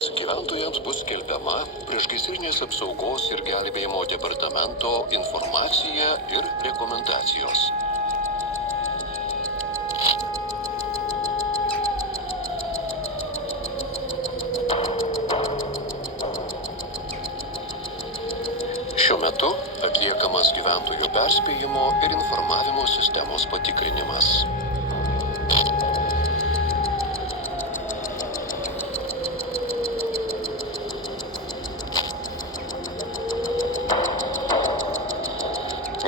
Gyventojams bus skelbiama priešgaisrinės apsaugos ir gelbėjimo departamento informacija ir rekomendacijos. Šiuo metu atliekamas gyventojų perspėjimo ir informavimo sistemos patikrinimas.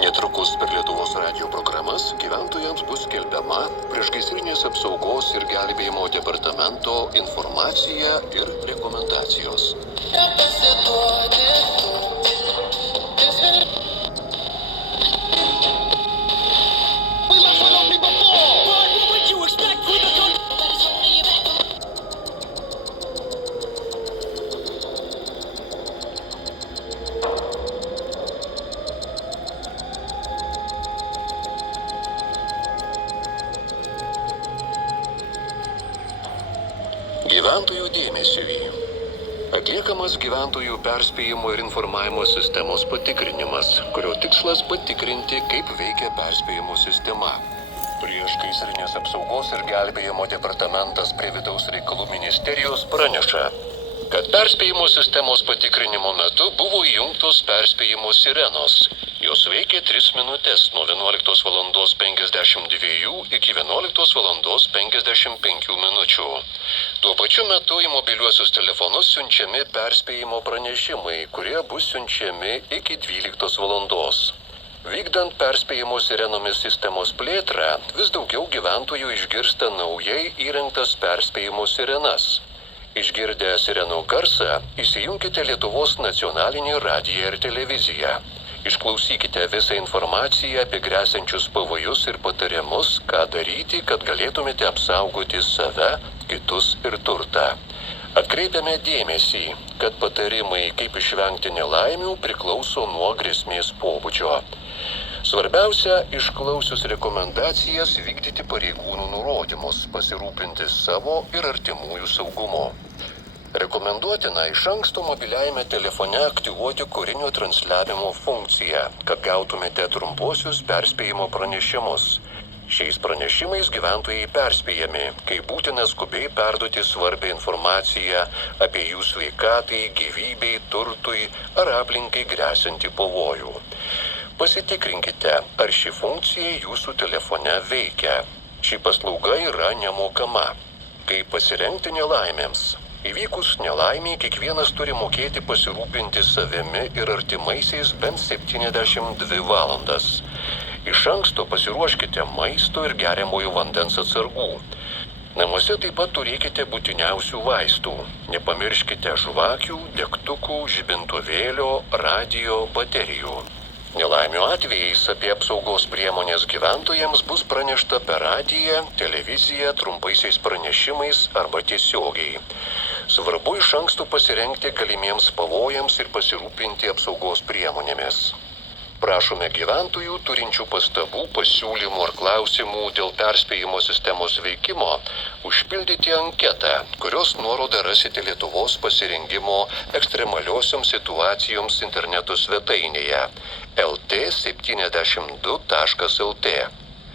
Netrukus per Lietuvos radijo programas gyventojams bus skelbiama priešgaisrinės apsaugos ir gelbėjimo departamento informacija ir rekomendacijos. Gyventojų dėmesiui. Atliekamas gyventojų perspėjimo ir informavimo sistemos patikrinimas, kurio tikslas patikrinti, kaip veikia perspėjimo sistema. Priešgaisrinės apsaugos ir gelbėjimo departamentas prie Vidaus reikalų ministerijos praneša, kad perspėjimo sistemos patikrinimo metu buvo įjungtos perspėjimo sirenos. Jos veikė 3 minutės nuo 11:52 iki 11:55 minučių. Tuo pačiu metu į mobiliuosius telefonus siunčiami perspėjimo pranešimai, kurie bus siunčiami iki 12 valandos. Vykdant perspėjimo sirenomis sistemos plėtrą, vis daugiau gyventojų išgirsta naujai įrengtas perspėjimo sirenas. Išgirdę sirenų garsą, įsijunkite Lietuvos nacionalinį radiją ir televiziją. Išklausykite visą informaciją apie gresiančius pavojus ir patarimus, ką daryti, kad galėtumėte apsaugoti save, kitus ir turtą. Atkreipiame dėmesį, kad patarimai, kaip išvengti nelaimių, priklauso nuo grėsmės pobūdžio. Svarbiausia, išklausius rekomendacijas, vykdyti pareigūnų nurodymus, pasirūpinti savo ir artimųjų saugumu. Rekomenduotina iš anksto mobiliajame telefone aktyvuoti korinio transliavimo funkciją, kad gautumėte trumposius perspėjimo pranešimus. Šiais pranešimais gyventojai perspėjami, kai būtina skubiai perduoti svarbią informaciją apie jų sveikatai, gyvybei, turtui ar aplinkai gresiantį pavojų. Pasitikrinkite, ar ši funkcija jūsų telefone veikia. Ši paslauga yra nemokama. Kaip pasirengti nelaimėms? Įvykus nelaimiai, kiekvienas turi mokėti pasirūpinti savimi ir artimaisiais bent 72 valandas. Iš anksto pasiruoškite maisto ir geriamojo vandens atsargų. Namuose taip pat turėkite būtiniausių vaistų. Nepamirškite žvakių, degtukų, žibintuvėlio, radijo, baterijų. Nelaimių atvejais apie apsaugos priemonės gyventojams bus pranešta per radiją, televiziją, trumpaisiais pranešimais arba tiesiogiai. Svarbu iš anksto pasirengti galimiems pavojams ir pasirūpinti apsaugos priemonėmis. Prašome gyventojų turinčių pastabų, pasiūlymų ar klausimų dėl perspėjimo sistemos veikimo užpildyti anketą, kurios nuorodą rasite Lietuvos pasirengimo ekstremaliosioms situacijoms interneto svetainėje lt72.lt.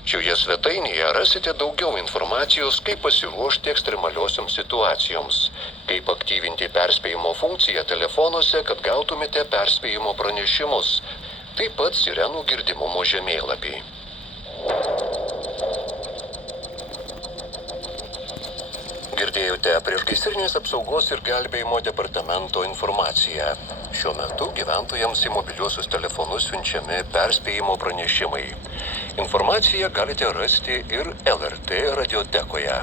Šioje svetainėje rasite daugiau informacijos, kaip pasiruošti ekstremaliosioms situacijoms, kaip aktyvinti perspėjimo funkciją telefonuose, kad gautumėte perspėjimo pranešimus, taip pat sirenų girdimumo žemėlapį. Girdėjote priešgaisrinės apsaugos ir gelbėjimo departamento informaciją. Šiuo metu gyventojams į mobiliuosius telefonus siunčiami perspėjimo pranešimai. Informaciją galite rasti ir LRT radiotekoje.